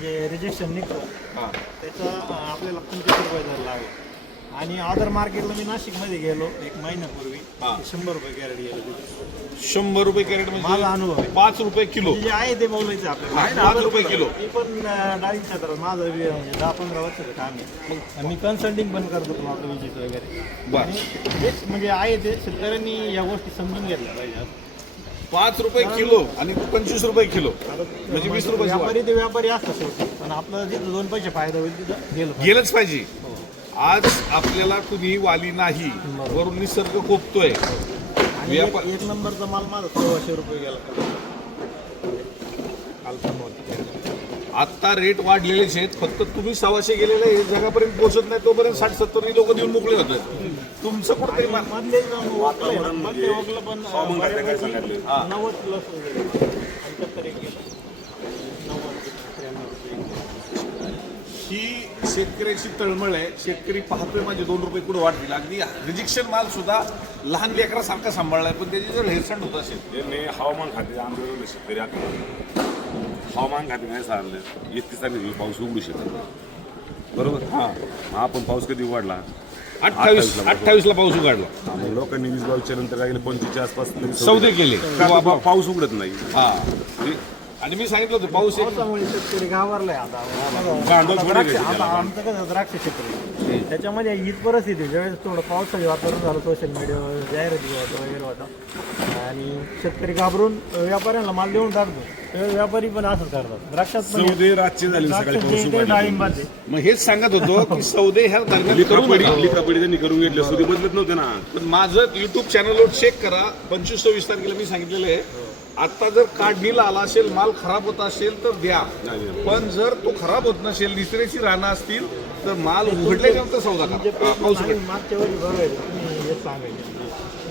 जे रिजेक्शन निघतं त्याचा आपल्याला पंचवीस रुपये दर लागेल. आणि अदर मार्केटला मी नाशिकमध्ये गेलो एक महिन्यापूर्वी. हा. शंभर रुपये कॅरेट गेलो तिथे. शंभर रुपये कॅरेट माझा म्हणजे अनुभव आहे. पाच रुपये किलो. म्हणजे जे आहे ते बोलायचं आपल्याला. आहे ना, पाच रुपये किलो. मी पण अं, डाळिंब क्षेत्रात माझं वे- म्हणजे दहा पंधरा वर्षाचं काम आहे. आणि मी कन्सल्टिंग पण करतो प्लॉट विजिट वगैरे. बर. आणि तेच म्हणजे आहे ते शेतकऱ्यांनी या गोष्टी समजून घेतल्या पाहिजे. पाच रुपये किलो आणि पंचवीस रुपये किलो. म्हणजे वीस रुपये व्यापारी ते व्यापारी असतात शेवटी. पण आपलं जिथं दोन पैसे फायदा होईल तिथं गेलं पाहिजे. गेलंच पाहिजे. आज आपल्याला कुणी वाली नाही वरून निसर्ग कोपतोय आणि एक व्यापार- एक नंबरचा माल माझा सव्वाशे रुपये गेला. आता रेट वाढलेलेच आहेत. फक्त तुम्ही सव्वाशे गेलेले हे जगापर्यंत पोहोचत नाही तोपर्यंत साठ सत्तर लोक देऊन मोकळे होतात तुमचं वाकलं मधले वाकलं पण बऱ्यापैकी नव्वद प्लस पंच्याहत्तर एक गेलं. नव्वद त्र्याण्णव रुपये ही शेतकऱ्याची तळमळ आहे. शेतकरी पाहतोय माझे दोन रुपये कुठे वाढतील. अगदी रिजेक्शन माल सुद्धा लहान लेकरासारखा सांभाळलाय. पण त्याची जर हेरसंड होत असेल. त्यांनी हवामान खाते आंदोलन शेतकरी आता हवामान खाते नाही सांगलं एकतीस तारखेला पाऊस उघडू शकत. बरोबर? हा. मग आपण पाऊस कधी उघडला? अठ्ठावीस अठ्ठावीस ला पाऊस उघडला. हा, मग लोकांनी वीस बावीसच्या नंतर केलं पंचवीसच्या आसपास सौदे केले. पाऊस उघडत नाही. हा. आणि मी सांगितलं होतं पाऊस एक पावसामुळे शेतकरी घाबरलाय आता. गांडूळ थोडी द्राक्ष घ्यायची आता त्याला. आमचं कसं द्राक्ष क्षेत्र आहे. त्याच्यामध्ये हीच परिस्थिती. ज्यावेळेस थोडं पावसाचं वातावरण झालं सोशल मीडियावर जाहिराती होतं वगैरे होतं. आणि शेतकरी घाबरून व्यापाऱ्यांना माल देऊन टाकतो. व्यापारी पण असंच करतात. द्राक्षात पण सौदे रातची झाली सकाळी द्राक्ष पाऊस जे ते उघडला. डाळिंबाचे. मग हेच सांगत होतो की सौदे ह्या दरम्यान करू लिखापडी नका. लिखापडी त्यांनी करून घेतली बदलत नव्हते ना. पण माझं युट्यूब चॅनलवर चेक करा. पंचवीस सव्वीस तारखेला मी सांगितलेलं आहे. आता जर काढणीला आला असेल माल खराब होत असेल तर द्या. पण जर तो खराब होत नसेल निसऱ्याची रानं असतील तर माल उघडल्यानंतर सौदा म्हणजे करा हा, पाऊस मागच्या वेळी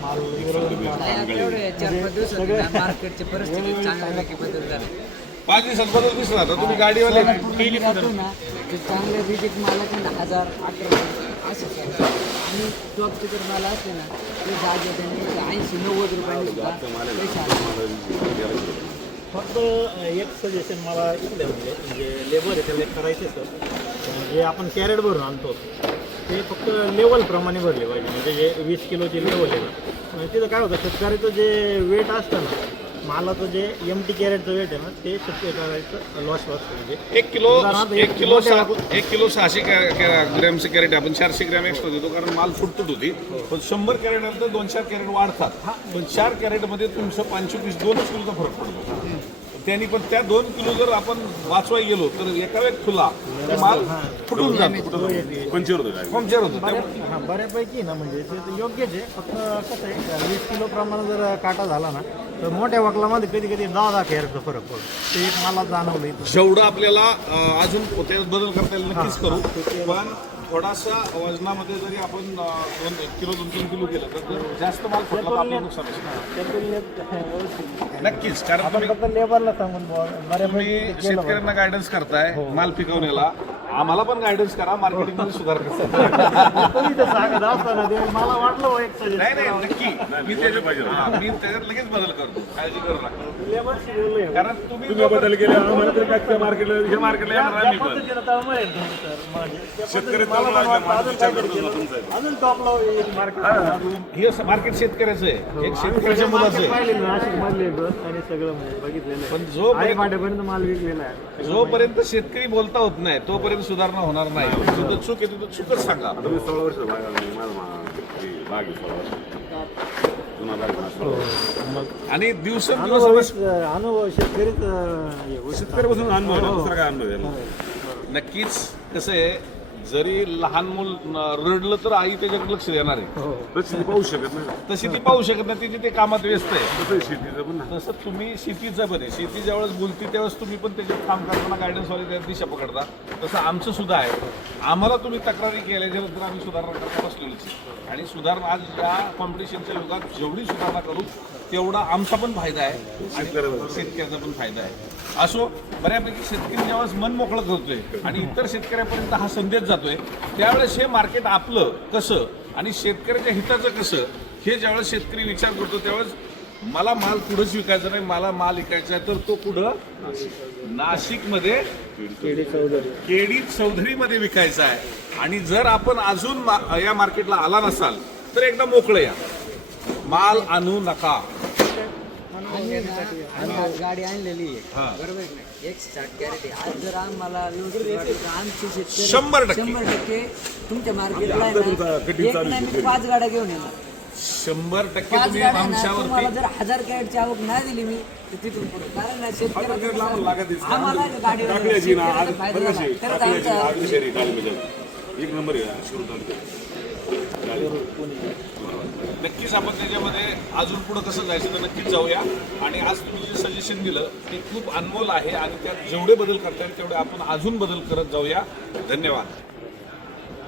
पाच दिवसात ना मार्केटची परिस्थिती चांगल्यापैकी बदल झाली. पाच दिवसात बदल दिसला तुम्ही गाडीवाले डेली जातो ना ते चांगले रिजेक्ट मालक हजार अठरा असं करतात. आणि टॉपचे जर माल असले ना ते जागे त्यांनी ऐंशी नव्वद रुपयाने सुद्धा पैसे फक्त एक सजेशन मला इथले म्हणजे म्हणजे लेबर आहे त्याला करायचे सर जे आपण कॅरेट भरून आणतो ते फक्त लेवलप्रमाणे भरले पाहिजे. म्हणजे जे वीस किलोची लेवल आहे ना. तिथं काय होतं शेतकऱ्याचं जे वेट असतं ना मालाचं जे एम टी कॅरेटचं वेट आहे ना ते शेतकऱ्याचं लॉस वाचतं म्हणजे एक किलो एक किलो सहा- एक किलो सहाशे कॅ- कॅ- ग्रॅमचे कॅरेट आपण चारशे ग्रॅम एक्स्ट्रा देतो कारण माल फुटतूट होती. पण शंभर कॅरेट आलं तर दोन चार कॅरेट वाढतात. पण चार कॅरेटमध्ये तुमचं पंचवीस दोनच किलोचा फरक पडतो. त्यांनी पण त्या दोन किलो जर आपण वाचवाय गेलो तर एका वेळेत खुला. माल फुटून जातो पंचर होतं काय पंक्चर होतं. हा, बऱ्यापैकी ना म्हणजे ते तर योग्यच आहे. फक्त कसं आहे वीस किलो प्रमाणे जर काटा झाला ना तर मोठ्या वकलामध्ये कधी कधी दहा दहा कॅरेटचा फरक पडतो. ते एक मला जाणवलं इथं. जेवढं आपल्याला अं, अजून त्यात बदल करता येईल नक्कीच करू. पण थोडासा वजनामध्ये जरी आपण दोन एक किलो दोन तीन किलो केलं तर जास्त माल फुटला तर आपलं नुकसान नक्कीच कारण आपण तुम्ही फक्त लेबरला सांगून बऱ्यापैकी तुम्ही केलं. शेतकऱ्यांना गायडन्स करताय माल पिकवण्याला. आम्हाला पण गायडन्स करा मार्केटिंगमध्ये सुधार करा. तुम्ही तर सांगत असताना ते मला वाटलं बुवा एक नाही सजेशन नाही नक्की. मी त्याच्यात हा, मी त्याच्यात लगेच बदल करतो. काळजी करू नका. बोललोय कारण तुम्ही तुम्ही बदल केले आम्हाला तरी काय त्या मार्केटला हे मार्केटला येणार त्या आम्ही पण पद्धतीनं तळमळ आहे तुमची सर, म्हणजे त्या शेतकरी पद्धतीनं मला तळमळ पण वाटतं असल्यामुळे अजून विचार काहीतरी करतो केलं. तुमचा. आहे. अजून टॉपला येईल मार्केट हे मार्केट शेतकऱ्याचं आहे. एक शेतकऱ्याच्या मुलाचं आहे. पाहिले नाशिक मधले बस आणि सगळं म्हणजे बघितलेलं पण जो फाट्यापर्यंत माल विकलेला आहे. जोपर्यंत शेतकरी बोलता होत नाही तोपर्यंत सुधारणा होणार नाही. जिथं चूक आहे चूकच सांगा. आता मी सोळा वर्ष बाग आहे, माझा मा- ही बाग आहे सोळा वर्ष. जुना बाग आहे माझा सोळा वर्ष. आणि दिवसेंदिवस अनुभव अनुभव शेतकरीच अं, हे गोष्ट शेतकऱ्यापासून अनुभव आहे, दुसरा काय अनुभव आहे? याला? नक्कीच कसं आहे जरी लहान मूल रडलं तर आई त्याच्याकडे लक्ष देणार आहे. परिस्थिती पाहू शकत नाही. तशी ती पाहू शकत नाही तिची ते कामात व्यस्त आहे. तसं शेतीचं पण तसं तुम्ही शेतीचं पण आहे. शेती ज्यावेळेस बोलती त्यावेळेस तुम्ही पण त्याच्यात काम करताना गायडन्सवाले त्या दिशा पकडता. तसं आमचं सुद्धा आहे. आम्हाला तुम्ही तक्रारी केल्याच्यानंतर आम्ही सुधारणा करता बसलेलीच आहे. आणि सुधारणा आज या कॉम्पिटिशनच्या युगात जेवढी सुधारणा करू तेवढा आमचा पण फायदा आहे आणि शेतकऱ्याचा पण फायदा. आहे. असो बऱ्यापैकी शेतकरी ज्यावेळेस मन मोकळं करतोय आणि इतर शेतकऱ्यापर्यंत हा संदेश जातोय त्यावेळेस हे मार्केट आपलं कसं आणि शेतकऱ्याच्या हिताचं कसं हे ज्यावेळेस शेतकरी विचार करतो त्यावेळेस मला माल पुढंच विकायचा नाही मला माल विकायचा आहे तर तो कुठं नाशिकमध्ये केडी चौधरीमध्ये विकायचा आहे. आणि जर आपण अजून मा- या मार्केटला आला नसाल तर एकदा मोकळं या. माल आणू नका. आम्ही आम्ही आज गाडी आणलेली हा. आहे बरोबर आहे ना एक साठ कॅरेट आहे आज जर आम्हाला व्यवस्थित वाटलं तर आमचे शेतकरी शंभर टक्के. शंभर टक्के तुमच्या मार्केटला आहे ना. एक नाही मी पाच गाड्या घेऊन येणार. शंभर टक्के पाच तुम्ही गाड्या ना तुम्हाला जर हजार कॅरेटची आवक नाही दिली मी तर तिथून पुढे. कारण ना शेतकऱ्याला. आम्हाला गाडी फायदा झाला. आमचा एक नंबर आहे शिरूर तालुक्यात. नक्कीच आपण त्याच्यामध्ये अजून पुढं कसं जायचं तर नक्कीच जाऊया. आणि आज तुम्ही जे सजेशन दिलं ते खूप अनमोल आहे आणि त्यात जेवढे बदल करता येईल तेवढे आपण अजून बदल करत जाऊया. धन्यवाद.